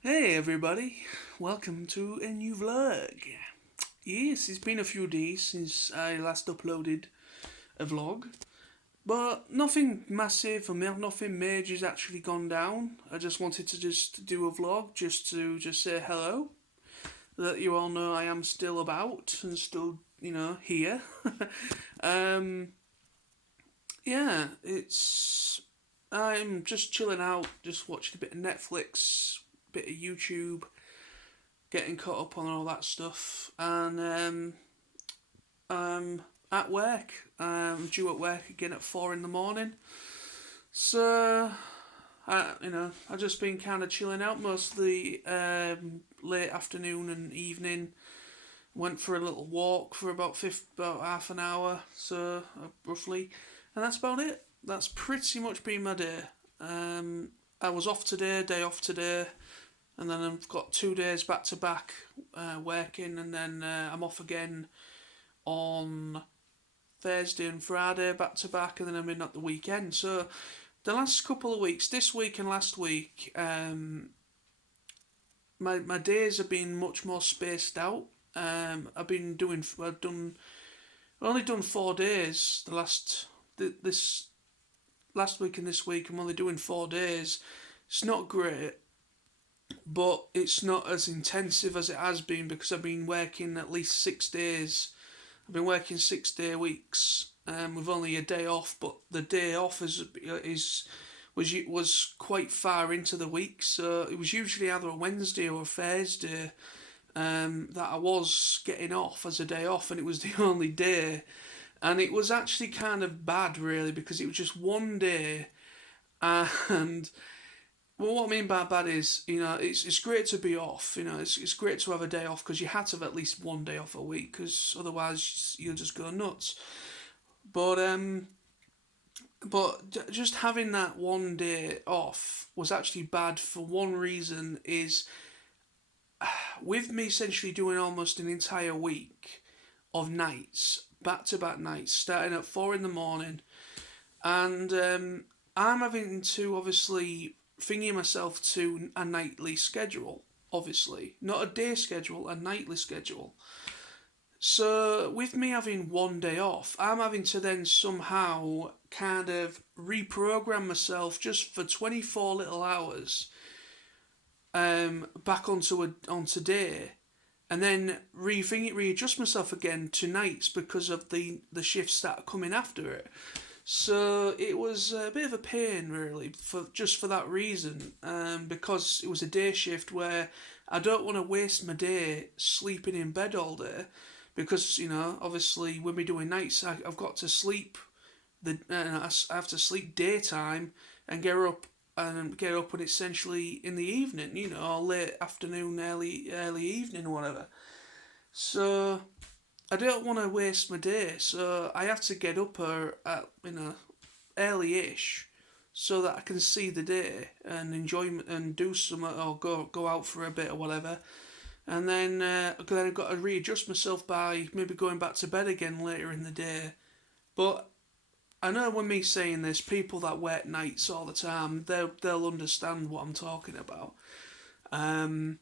Hey everybody, welcome to a new vlog. Yes, it's been a few days since I last uploaded a vlog, but nothing massive or nothing major has actually gone down. I just wanted to just do a vlog just to just say hello, that you all know I am still about and still, here. um, yeah, I'm just chilling out, just watching a bit of Netflix, bit of YouTube, getting caught up on all that stuff, and I'm at work. I'm due at work again at 4 in the morning. So I've just been kind of chilling out most of the late afternoon and evening. Went for a little walk for about half an hour, so roughly, and that's about it. That's pretty much been my day. I was off today, day off today, and then I've got 2 days back to back working, and then I'm off again on Thursday and Friday back to back, and then I'm in at the weekend. So the last couple of weeks, this week and last week, my days have been much more spaced out. I've only done 4 days. This last week and this week, I'm only doing 4 days. It's not great, but it's not as intensive as it has been because I've been working at least 6 days. I've been working 6 day weeks with only a day off, but the day off was quite far into the week, so it was usually either a Wednesday or a Thursday that I was getting off as a day off, and it was the only day, and it was actually kind of bad really because it was just one day, and well, what I mean by bad is, it's great to be off. It's great to have a day off because you had to have at least one day off a week because otherwise you'll just go nuts. But just having that one day off was actually bad for one reason is with me essentially doing almost an entire week of nights, back to back nights, starting at 4 in the morning, and I'm having to obviously thingy myself to a nightly schedule. Obviously, not a day schedule, a nightly schedule. So with me having one day off, I'm having to then somehow kind of reprogram myself just for 24 little hours back onto day, and then readjust myself again to nights because of the shifts that are coming after it. So it was a bit of a pain, really, for that reason, because it was a day shift where I don't want to waste my day sleeping in bed all day, because obviously when we're doing nights, I've got to sleep I have to sleep daytime and get up and essentially in the evening, or late afternoon, early evening, or whatever. So I don't want to waste my day, so I have to get up at early-ish, so that I can see the day and enjoy and do some or go out for a bit or whatever. And then I've got to readjust myself by maybe going back to bed again later in the day. But I know when me saying this, people that work nights all the time, they'll understand what I'm talking about. Um,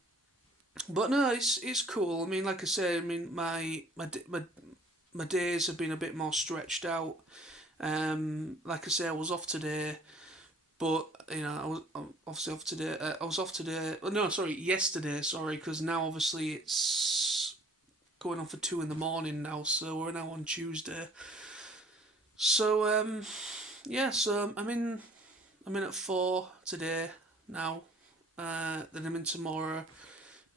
but no, it's cool. I mean, like I say, I mean my days have been a bit more stretched out. Like I say, I was off today, but I was obviously off today. I was off today. Oh, no, sorry, yesterday. Sorry, because now obviously it's going on for 2 in the morning now. So we're now on Tuesday. So yeah. So I'm in at 4 today now. Then I'm in tomorrow,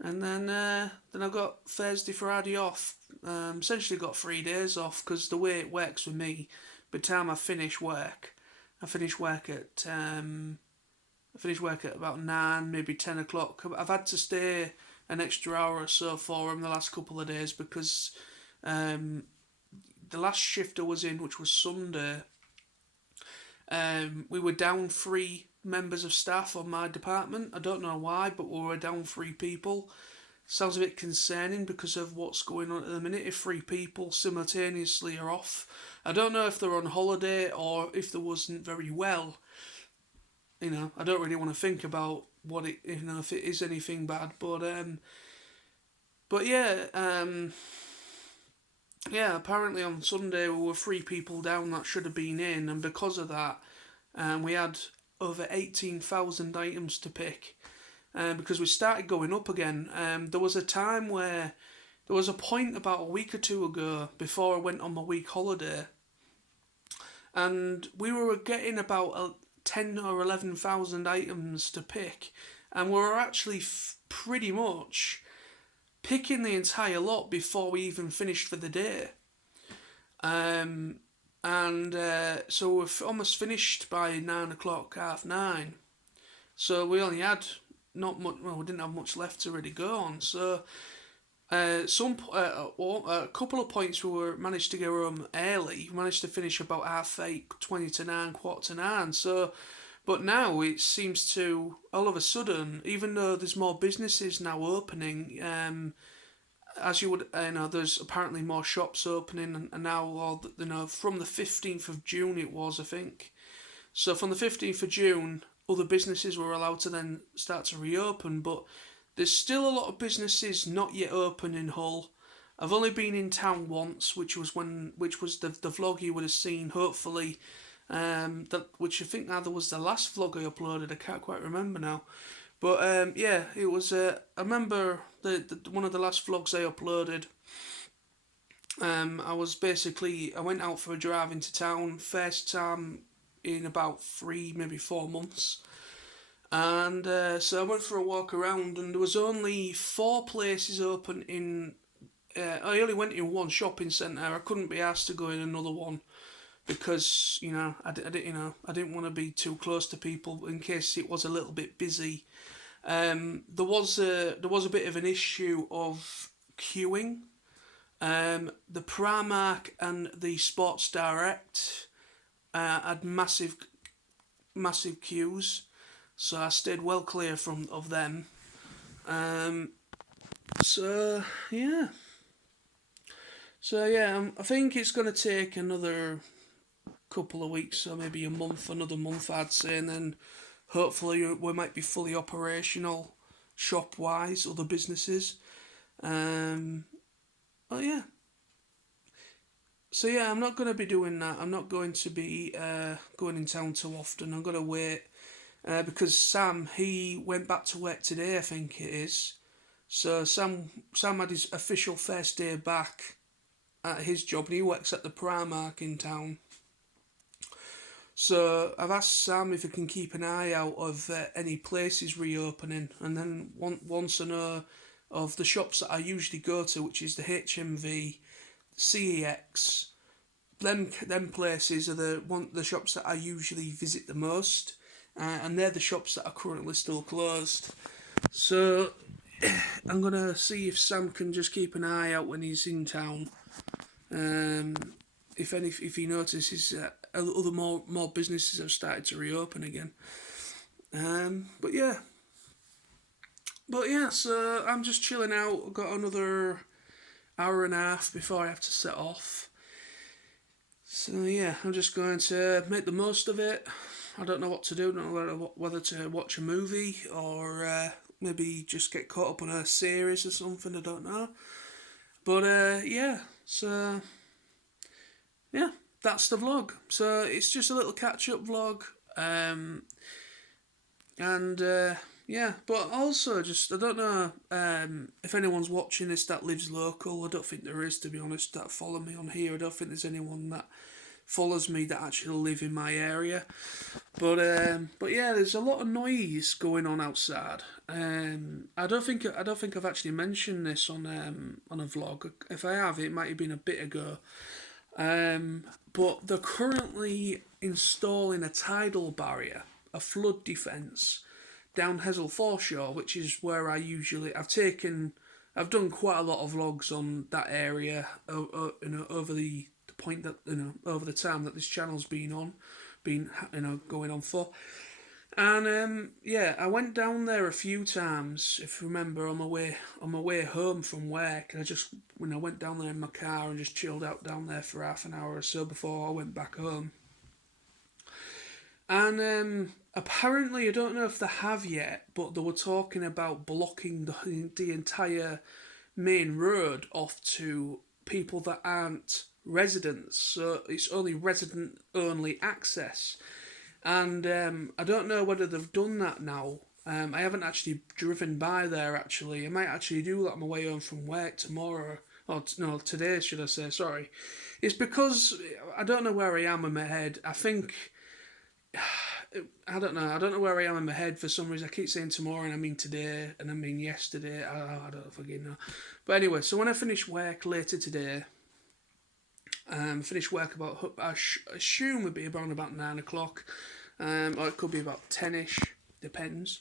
and then I've got Thursday, Friday off. Essentially got 3 days off because the way it works with me, by the time I finish work at about 9, maybe 10 o'clock. I've had to stay an extra hour or so for him the last couple of days because um, the last shift I was in, which was Sunday, we were down 3 members of staff on my department. I don't know why, but we were down 3 people. Sounds a bit concerning because of what's going on at the minute. If 3 people simultaneously are off, I don't know if they're on holiday or if they wasn't very well. I don't really want to think about what it, if it is anything bad. But yeah, yeah. Apparently on Sunday we were 3 people down that should have been in, and because of that, we had over 18,000 items to pick. Because we started going up again. There was a time where there was a point about a week or two ago before I went on my week holiday, and we were getting about 10 or 11,000 items to pick, and we were actually pretty much picking the entire lot before we even finished for the day. And so we're almost finished by 9 o'clock, 9:30. So we only had not much. Well, we didn't have much left to really go on. So a couple of points we were managed to go home early. We managed to finish about 8:30, 20 to 9, quarter to 9. So, but now it seems to all of a sudden, even though there's more businesses now opening, as you would, there's apparently more shops opening, and now, from the 15th of June it was, I think. So from the 15th of June, other businesses were allowed to then start to reopen, but there's still a lot of businesses not yet open in Hull. I've only been in town once, which was the vlog you would have seen, hopefully, which I think either was the last vlog I uploaded. I can't quite remember now, but yeah, it was. I remember the one of the last vlogs I uploaded. I went out for a drive into town, first time in about 3, maybe 4 months. And so I went for a walk around, and there was only 4 places open in. I only went in one shopping centre. I couldn't be asked to go in another one because I didn't want to be too close to people in case it was a little bit busy. There was a bit of an issue of queuing. The Primark and the Sports Direct had massive queues, so I stayed well clear of them. So yeah, I think it's going to take another couple of weeks, or maybe another month, I'd say, and then hopefully we might be fully operational, shop wise, other businesses. Oh yeah. So yeah, I'm not going to be doing that. I'm not going to be going in town too often. I'm going to wait because Sam, he went back to work today, I think it is. So Sam had his official first day back at his job, and he works at the Primark in town. So I've asked Sam if he can keep an eye out of any places reopening, and then once I know of the shops that I usually go to, which is the HMV, CEX, them places are the shops that I usually visit the most, and they're the shops that are currently still closed. So I'm gonna see if Sam can just keep an eye out when he's in town. If he notices other more businesses have started to reopen again. But yeah. So I'm just chilling out. I've got another hour and a half before I have to set off. So yeah, I'm just going to make the most of it. I don't know what to do. I don't know whether to watch a movie or maybe just get caught up on a series or something. I don't know. But yeah, so yeah, that's the vlog. So it's just a little catch-up vlog. And yeah, but also just, I don't know if anyone's watching this that lives local. I don't think there is, to be honest, that follow me on here. I don't think there's anyone that follows me that actually live in my area. But yeah, there's a lot of noise going on outside. I don't think I've actually mentioned this on a vlog. If I have, it might have been a bit ago. But they're currently installing a tidal barrier, a flood defence, down Hessle Foreshore, which is where I've done quite a lot of vlogs on that area, over the point that over the time that this channel's been going on for. And yeah, I went down there a few times, if you remember, on my way home from work. And I went down there in my car and just chilled out down there for half an hour or so before I went back home. And Apparently, I don't know if they have yet, but they were talking about blocking the entire main road off to people that aren't residents. So it's only resident only access. And I don't know whether they've done that now. I haven't actually driven by there actually. I might actually do that on my way home from work tomorrow. Or no, today should I say, sorry. It's because I don't know where I am in my head. I think I don't know. I don't know where I am in my head for some reason. I keep saying tomorrow and I mean today and I mean yesterday. I don't fucking know. But anyway, so when I finish work later today, finish work about, I assume would be around about 9 o'clock, or it could be about 10ish, depends.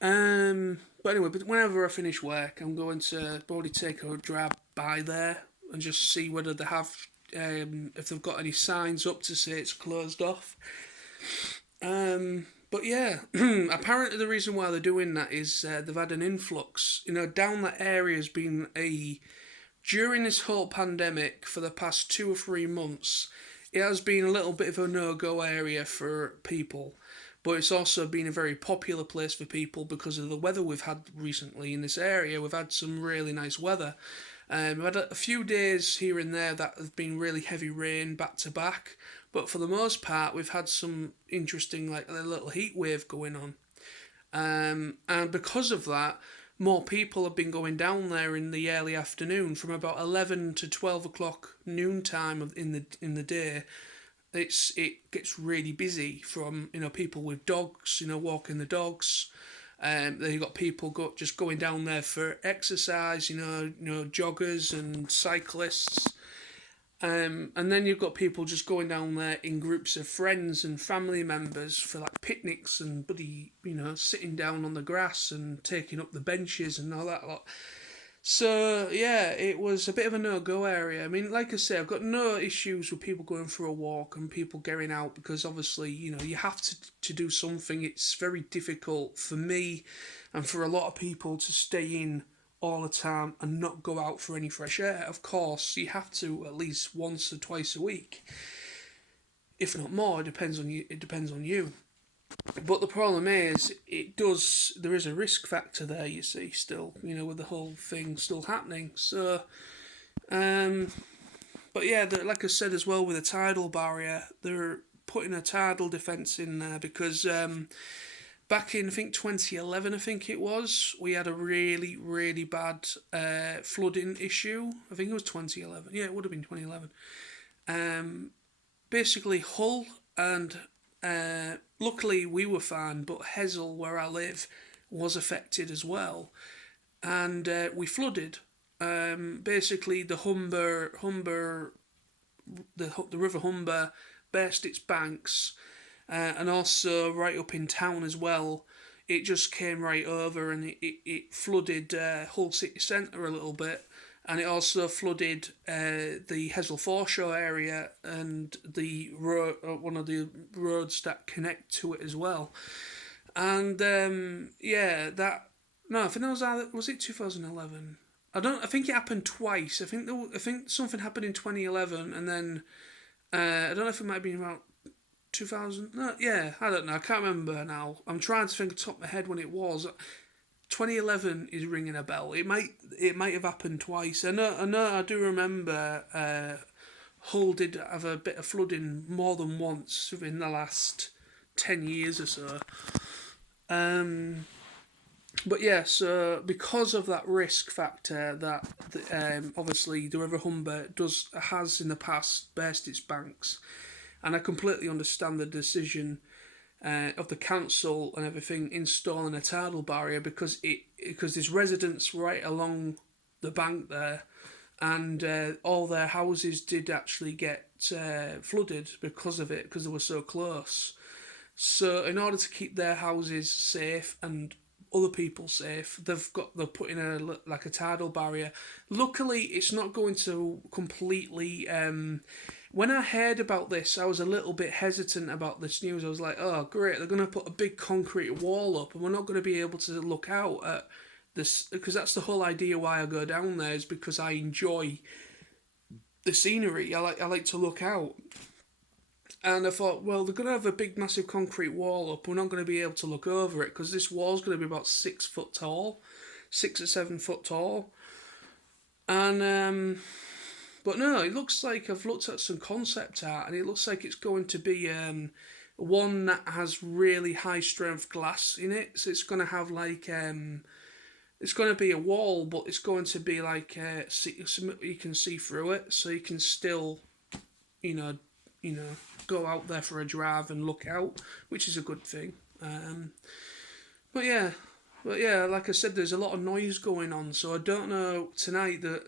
But anyway, but whenever I finish work, I'm going to probably take a drive by there and just see whether they have, if they've got any signs up to say it's closed off. But yeah, apparently the reason why they're doing that is they've had an influx. Down that area has been during this whole pandemic for the past 2 or 3 months, it has been a little bit of a no-go area for people. But it's also been a very popular place for people because of the weather we've had recently in this area. We've had some really nice weather. We've had a few days here and there that have been really heavy rain back to back. But for the most part, we've had some interesting, like a little heat wave going on. And because of that, more people have been going down there in the early afternoon from about 11 to 12 o'clock noontime in the day. It gets really busy from people with dogs, walking the dogs. Then you've got people just going down there for exercise, joggers and cyclists. And then you've got people just going down there in groups of friends and family members for like picnics and sitting down on the grass and taking up the benches and all that lot. So yeah, it was a bit of a no-go area. I mean, like I say, I've got no issues with people going for a walk and people getting out because obviously, you have to do something. It's very difficult for me and for a lot of people to stay in all the time and not go out for any fresh air. Of course, you have to at least once or twice a week, if not more. It depends on you. It depends on you. But the problem is, there is a risk factor there, you see, still, with the whole thing still happening. So, but yeah, like I said as well, with the tidal barrier, they're putting a tidal defence in there because back in, I think, 2011, I think it was, we had a really, really bad flooding issue. I think it was 2011. Yeah, it would have been 2011. Basically, Hull and luckily we were fine, but Hessel, where I live, was affected as well, and we flooded. Basically, the River Humber burst its banks, and also right up in town as well. It just came right over and it flooded Hull city centre a little bit. And it also flooded the Hessel Foreshore area and the road, one of the roads that connect to it as well. And yeah, I think that was it 2011. I think it happened twice. I think something happened in 2011, and then I don't know if it might have been about 2000. No, yeah, I don't know. I can't remember now. I'm trying to think off the top of my head when it was. 2011 is ringing a bell. It might have happened twice. I know. I do remember. Hull did have a bit of flooding more than once in the last 10 years or so. But yeah, so because of that risk factor that obviously the River Humber has in the past burst its banks, and I completely understand the decision of the council and everything installing a tidal barrier because there's residents right along the bank there, and all their houses did actually get flooded because of it because they were so close. So in order to keep their houses safe and other people safe, they're putting a tidal barrier. Luckily, it's not going to completely. When I heard about this, I was a little bit hesitant about this news. I was like, oh, great, they're going to put a big concrete wall up and we're not going to be able to look out at this. Because that's the whole idea why I go down there, is because I enjoy the scenery. I like to look out. And I thought, well, they're going to have a big, massive concrete wall up. We're not going to be able to look over it because this wall's going to be about 6 foot tall, 6 or 7 foot tall. And but no, it looks like I've looked at some concept art, and it looks like it's going to be one that has really high strength glass in it. So it's going to have like it's going to be a wall, but it's going to be like you can see through it, so you can still, you know, go out there for a drive and look out, which is a good thing. But yeah, like I said, there's a lot of noise going on, so I don't know tonight that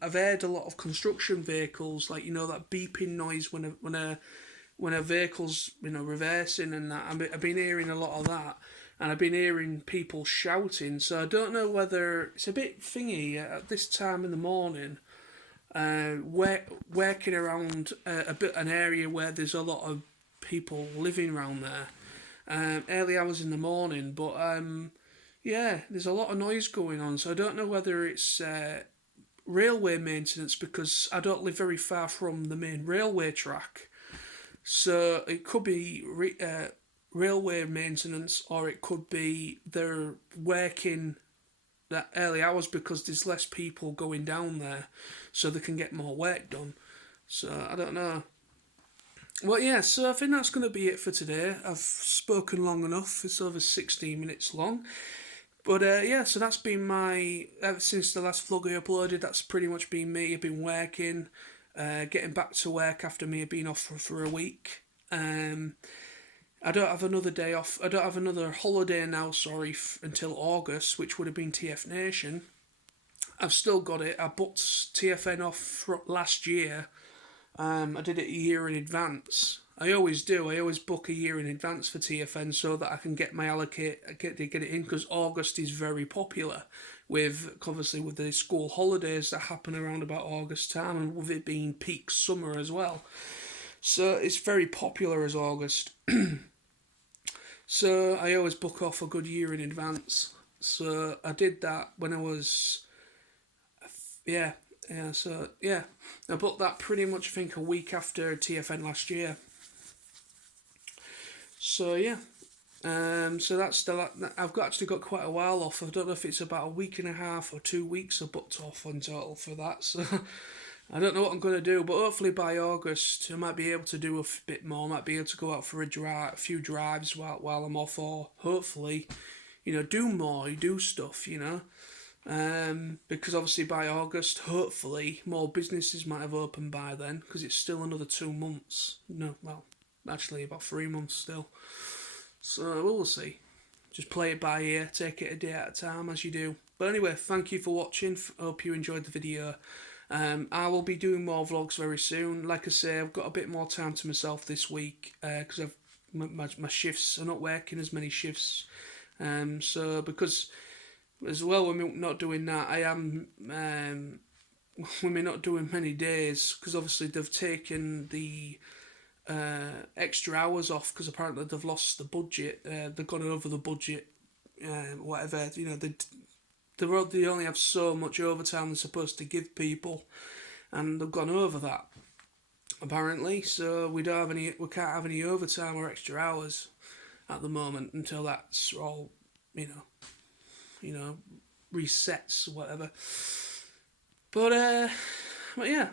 I've heard a lot of construction vehicles, like that beeping noise when a vehicle's reversing and that. I've been hearing a lot of that, and I've been hearing people shouting. So I don't know whether it's a bit thingy at this time in the morning. Working around an area where there's a lot of people living around there, early hours in the morning, but yeah, there's a lot of noise going on, so I don't know whether it's railway maintenance, because I don't live very far from the main railway track. So it could be railway maintenance, or it could be they're working that early hours because there's less people going down there, so they can get more work done. So I don't know. Well, yeah, so I think that's going to be it for today. I've spoken long enough. It's over 16 minutes long. But yeah, so that's been my, ever since the last vlog I uploaded, that's pretty much been me. I've been working, getting back to work after me being off for a week. I don't have another day off, I don't have another holiday now, sorry, until August, which would have been TF Nation. I've still got it. I booked TFN off last year. I did it a year in advance. I always do. I always book a year in advance for TFN so that I can get my get it in, because August is very popular with, obviously, with the school holidays that happen around about August time, and with it being peak summer as well. So it's very popular as August. So I always book off a good year in advance. So I did that when I was, yeah, so yeah, I booked that pretty much, I think, a week after TFN last year. So yeah, so that's still, I've actually got quite a while off. I don't know if it's about a week and a half or 2 weeks I booked off in total for that. So I don't know what I'm going to do, but hopefully by August I might be able to do a bit more. I might be able to go out for a few drives while I'm off, or hopefully, do more, do stuff, because obviously by August, hopefully, more businesses might have opened by then, because it's still another 2 months. No, well, actually about 3 months still. So we'll see. Just play it by ear, take it a day at a time, as you do. But anyway, thank you for watching. Hope you enjoyed the video. I will be doing more vlogs very soon. Like I say, I've got a bit more time to myself this week, because my shifts are not working as many shifts. So because as well, when we're not doing that, I am when we're not doing many days, because obviously they've taken the extra hours off, because apparently they've lost the budget. They've gone over the budget, whatever. They only have so much overtime they're supposed to give people, and they've gone over that apparently. So we can't have any overtime or extra hours at the moment until that's all, resets or whatever. But yeah.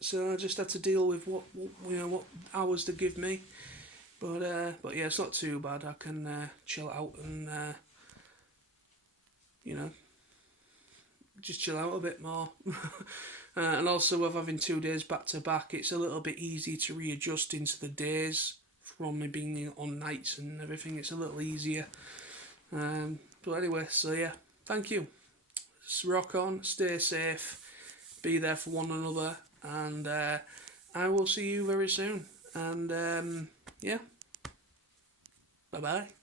So I just had to deal with what hours to give me. But yeah, it's not too bad. I can chill out and just chill out a bit more. And also with having 2 days back to back, it's a little bit easy to readjust into the days from me being on nights and everything. It's a little easier. But anyway, so yeah, thank you. Rock on, stay safe, be there for one another, and I will see you very soon. And yeah, bye bye.